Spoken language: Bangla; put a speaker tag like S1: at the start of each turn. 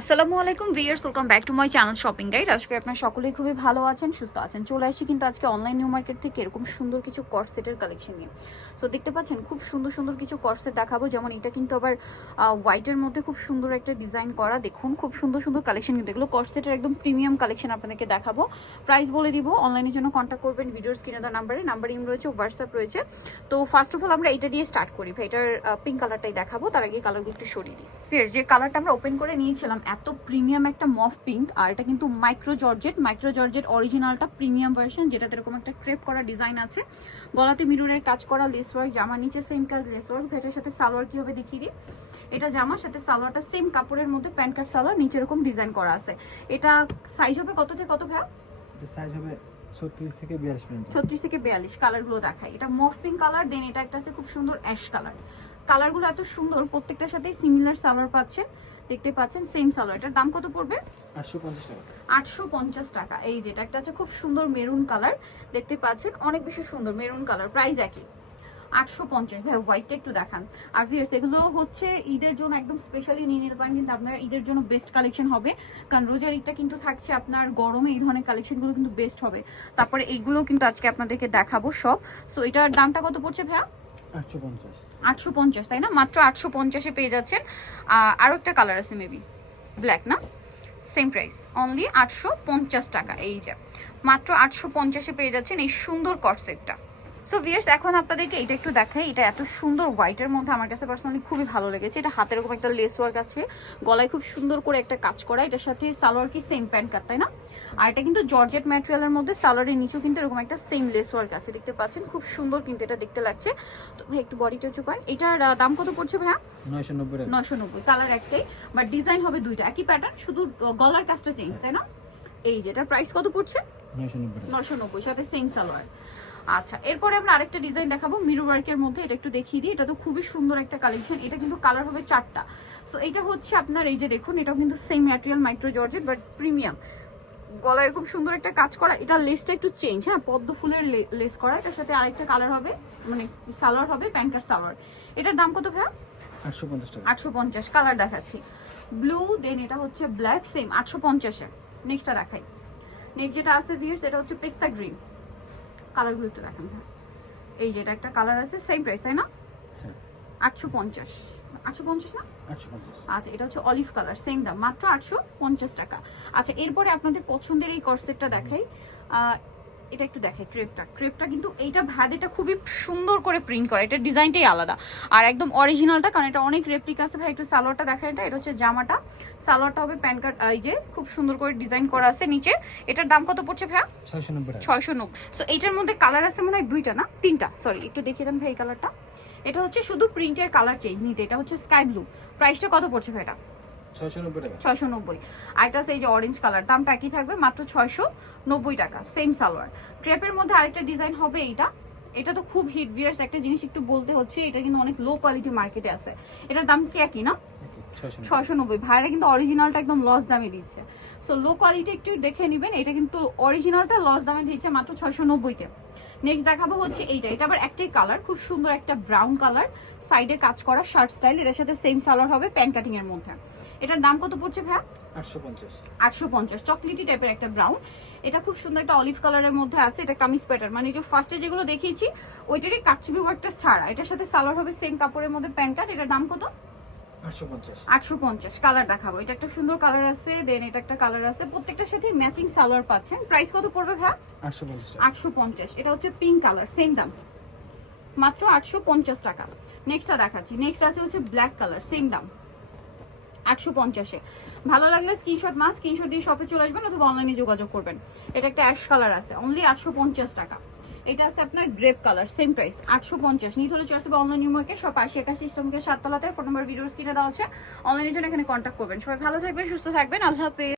S1: আসসালামু আলাইকুম viewers welcome back to my channel shopping guide. আজকে আপনার সকলেই খুবই ভালো আছেন, সুস্থ আছেন। চলে আসছি কিন্তু আজকে অনলাইন নিউ মার্কেট থেকে এরকম সুন্দর কিছু কর্সেটের কালেকশন নিয়ে। সো দেখতে পাচ্ছেন, খুব সুন্দর সুন্দর কিছু কর্সেট দেখাবো। যেমন এটা কিন্তু আবার হোয়াইটের মধ্যে খুব সুন্দর একটা ডিজাইন করা। দেখুন, খুব সুন্দর সুন্দর কালেকশন কিন্তু। এগুলো কর্সেটের একদম প্রিমিয়াম কালেকশন আপনাদেরকে দেখাবো। প্রাইস বলে দিব, অনলাইনের জন্য কন্ট্যাক্ট করবেন ভিডিওর স্ক্রিনে দেওয়া নাম্বারে নাম্বার ইম রয়েছে হোয়াটসঅ্যাপ রয়েছে। তো ফার্স্ট অফ অল আমরা এটা দিয়ে স্টার্ট করি। ভাই, এটার পিঙ্ক কালারটাই দেখাবো। তার আগে কালারগুলো একটু সরিয়ে দিই। ফের যে কালারটা আমরা ওপেন করে নিয়েছিলাম এত প্রিমিয়াম একটা মফ পিঙ্ক আর এটা কিন্তু মাইক্রো জর্জেট মাইক্রো জর্জেট অরিজিনালটা প্রিমিয়াম ভার্সন যেটাতে এরকম একটা ক্রেপ করা ডিজাইন আছে। গলাতে মিরুরের কাজ করা লেস ওয়ার্ক জামার নিচে সেম কাজ লেস ওয়ার্ক ভেটার সাথে সালোয়ার কি হবে দেখিয়ে দিই? এটা জামার সাথে সালোয়ারটা সেম কাপড়ের মধ্যে প্যান্ট কাট সালোয়ার নিচে এরকম ডিজাইন করা আছে। এটা সাইজ হবে কত থেকে কত ভাই
S2: সাইজ হবে ছত্রিশ থেকে বিয়াল্লিশ পর্যন্ত।
S1: ছত্রিশ থেকে বিয়াল্লিশ কালারগুলো দেখাই। এটা মফ পিঙ্ক কালার দেন এটা একটা আছে খুব সুন্দর অ্যাশ কালার কালারগুলো এত সুন্দর প্রত্যেকটার সাথে সিমিলার সালোয়ার পাচ্ছেন। দেখতে পাচ্ছেন সেম সালোয়ার। এটার দাম কত পড়বে?
S2: আটশো পঞ্চাশ টাকা।
S1: এই যেটা একটা আছে খুব সুন্দর মেরুন কালার দেখতে পাচ্ছেন অনেক বেশি সুন্দর মেরুন কালার প্রাইস একই। আটশো পঞ্চাশ। ভাই হোয়াইটটা একটু দেখান। আর ভিয়ার্স এগুলো হচ্ছে ঈদের জন্য একদম স্পেশালি নিয়ে নিতে পারেন কিন্তু আপনার ঈদের জন্য বেস্ট কালেকশন হবে। কারণ রোজার ঈদটা কিন্তু থাকছে আপনার গরমে এই ধরনের কালেকশনগুলো কিন্তু বেস্ট হবে। তারপরে এইগুলো কিন্তু আজকে আপনাদেরকে দেখাবো সব। সো এটার দামটা কত পড়ছে ভাইয়া?
S2: আটশো পঞ্চাশ।
S1: তাই না? মাত্র আটশো পঞ্চাশে পেয়ে যাচ্ছেন। আরও একটা কালার আছে মেবি ব্ল্যাক না? সেম প্রাইস অনলি আটশো পঞ্চাশ টাকা, এই যে। মাত্র আটশো পঞ্চাশে পেয়ে যাচ্ছেন এই সুন্দর কটসেটটা সো ভিয়ার্স এখন আপনাদেরকে এটা একটু দেখাই। এটা এত সুন্দর হোয়াইটের মধ্যে আমার কাছে পার্সোনালি খুবই ভালো লেগেছে। এটা হাতের এরকম একটা লেস ওয়ার্ক আছে। গলায় খুব সুন্দর করে একটা কাজ করা। এটার সাথে সালোয়ার কি সেম প্যান্ট কাট তাই না? আর এটা কিন্তু জর্জেট ম্যাটেরিয়ালের মধ্যে সালোয়ারের নিচেও কিন্তু এরকম একটা সেম লেস ওয়ার্ক আছে। দেখতে পাচ্ছেন খুব সুন্দর কিন্তু এটা দেখতে লাগছে। তো ভাই একটু বডিটা উঁচু করেন। এটার দাম কত পড়ছে ভাইয়া?
S2: নয়শো নব্বই
S1: কালার একটাই বাট ডিজাইন হবে দুইটা। একই প্যাটার্ন শুধু গলার কাজটা চেঞ্জ তাই না? এই যেটার প্রাইস কত পড়ছে?
S2: নয়শো নব্বই
S1: সাথে সেম সালোয়ার। আচ্ছা এরপরে আমরা আরেকটা ডিজাইন দেখাবো মিরো ওয়ার্কের মধ্যে এটা একটু দেখিয়ে দিই এটা তো খুবই সুন্দর একটা কালেকশন এটা কিন্তু কালার হবে চারটা। সো এটা হচ্ছে আপনার এই যে দেখুন এটাও কিন্তু same material micro georgette but premium গলা এরকম সুন্দর একটা কাজ করা এটা লেসটা একটু চেঞ্জ হ্যাঁ পদ্ম ফুলের লেস করা এটার সাথে আরেকটা কালার হবে মানে সালোয়ার হবে প্যান্টার সালোয়ার। এটার দাম কত ভাইয়া?
S2: আটশো পঞ্চাশ টাকা।
S1: আটশো পঞ্চাশ কালার দেখাচ্ছি। ব্লু দেন এটা হচ্ছে ব্ল্যাক সেম আটশো পঞ্চাশে নেক্সটটা দেখাই। নেক্সট যেটা আছে ভিয়ার্স এটা হচ্ছে পেস্তা গ্রিন কালারগুলো একটু দেখেন হ্যাঁ এই যে এটা একটা কালার আছে সেম প্রাইস তাই না?
S2: হ্যাঁ।
S1: আটশো পঞ্চাশ। আটশো পঞ্চাশ না? আচ্ছা এটা হচ্ছে অলিভ কালার সেম দাম মাত্র আটশো পঞ্চাশ টাকা। আচ্ছা এরপরে আপনাদের পছন্দের এই কর্সেটটা দেখাই। এটা একটু দেখাই ক্রেপটা। ক্রেপটা কিন্তু এইটা ভ্যাদেটা খুবই সুন্দর করে প্রিন্ট করে। এটা ডিজাইনটাই আলাদা। আর একদম অরিজিনালটা কারণ এটা অনেক রেপ্লিক আছে ভাই একটু সালোয়ারটা দেখা এটা এটা হচ্ছে জামাটা। সালোয়ারটা হবে প্যান কার্ড এই যে খুব সুন্দর করে ডিজাইন করা আছে নিচে। এটার দাম কত পড়ছে ভাইয়া?
S2: ছয়শো নব্বই টাকা।
S1: ছয়শো নব্বই। সো এইটার মধ্যে কালার আছে মনে হয় দুইটা না? তিনটা। সরি একটু দেখিয়ে দেন ভাই এই কালারটা এটা হচ্ছে শুধু প্রিন্টের কালার চেঞ্জ নিতে। এটা হচ্ছে স্কাই ব্লু প্রাইসটা কত পড়ছে ভাই এটা
S2: ছয়শো নব্বই টাকা।
S1: ছয়শো নব্বই। আর এটা হচ্ছে এই যে অরেঞ্জ কালার দামটা একই থাকবে মাত্র ছয়শো নব্বই টাকা সেম সালোয়ার। ক্রেপের মধ্যে আরেকটা ডিজাইন হবে এইটা। এটা তো খুব হিট ভিয়ার্স একটা জিনিস একটু বলতে হচ্ছে এটা কিন্তু অনেক লো কোয়ালিটি মার্কেটে আছে। এটার দাম কি একই না?
S2: ছয়শো
S1: নব্বই। ভাইরা কিন্তু অরিজিনালটা একদম লস দামে দিচ্ছে। সো লো কোয়ালিটি একটু দেখে নেবেন এটা কিন্তু অরিজিনালটা লস দামে দিচ্ছে মাত্র ছয়শো নব্বইতে। নেক্সট দেখাবো হচ্ছে এইটা। এটা আবার একটাই কালার খুব সুন্দর একটা ব্রাউন কালার সাইডে কাজ করা শার্ট স্টাইল এটার সাথে সেম সালোয়ার হবে প্যান্ট কাটিং এর মধ্যে। এটার দাম কত পড়ছে ভাই
S2: আটশো পঞ্চাশ।
S1: চকলেটি টাইপের একটা ব্রাউন এটা খুব সুন্দর একটা অলিভ কালারের মধ্যে আছে এটা কামিজ প্যাটার্ন মানে যে ফার্স্টে যেগুলো দেখিয়েছি ওইটারই কাটছবি ওয়ার্কটা ছাড়া। এটার সাথে সালোয়ার হবে সেম কাপড়ের মধ্যে প্যান্ট কাট এটার দাম কত?
S2: আটশো পঞ্চাশ।
S1: আটশো পঞ্চাশ কালার দেখাবো। এটা একটা সুন্দর কালার আছে দেন এটা একটা কালার আছে। প্রত্যেকটার সাথে ম্যাচিং সালোয়ার পাচ্ছেন। প্রাইস কত পড়বে ভাই? এটা হচ্ছে পিঙ্ক কালার সেম দাম। মাত্র আটশো পঞ্চাশ টাকা। নেক্সটটা দেখাচ্ছি। নেক্সট আছে হচ্ছে ব্ল্যাক কালার সেম দাম। আটশো পঞ্চাশে। ভালো লাগলে স্ক্রিনশট মাস স্ক্রিনশট দিয়ে শপে চলে আসবেন অথবা অনলাইনে যোগাযোগ করবেন। এটা একটা অ্যাশ কালার আছে। অনলি আটশো পঞ্চাশ টাকা। এটা আছে আপনার গ্রেপ কালার সেম প্রাইস আটশো পঞ্চাশ। নিতে হলে চলে অনলাইন নিউ মার্কেট সব আশি একাশি ইসলামকে সাততলাতে ফোন নম্বর ভিডিও স্ক্রিনে দেওয়া আছে। অনলাইনের জন্য এখানে কন্ট্যাক্ট করবেন। সবাই ভালো থাকবেন, সুস্থ থাকবেন, আল্লাহ হাফেজ।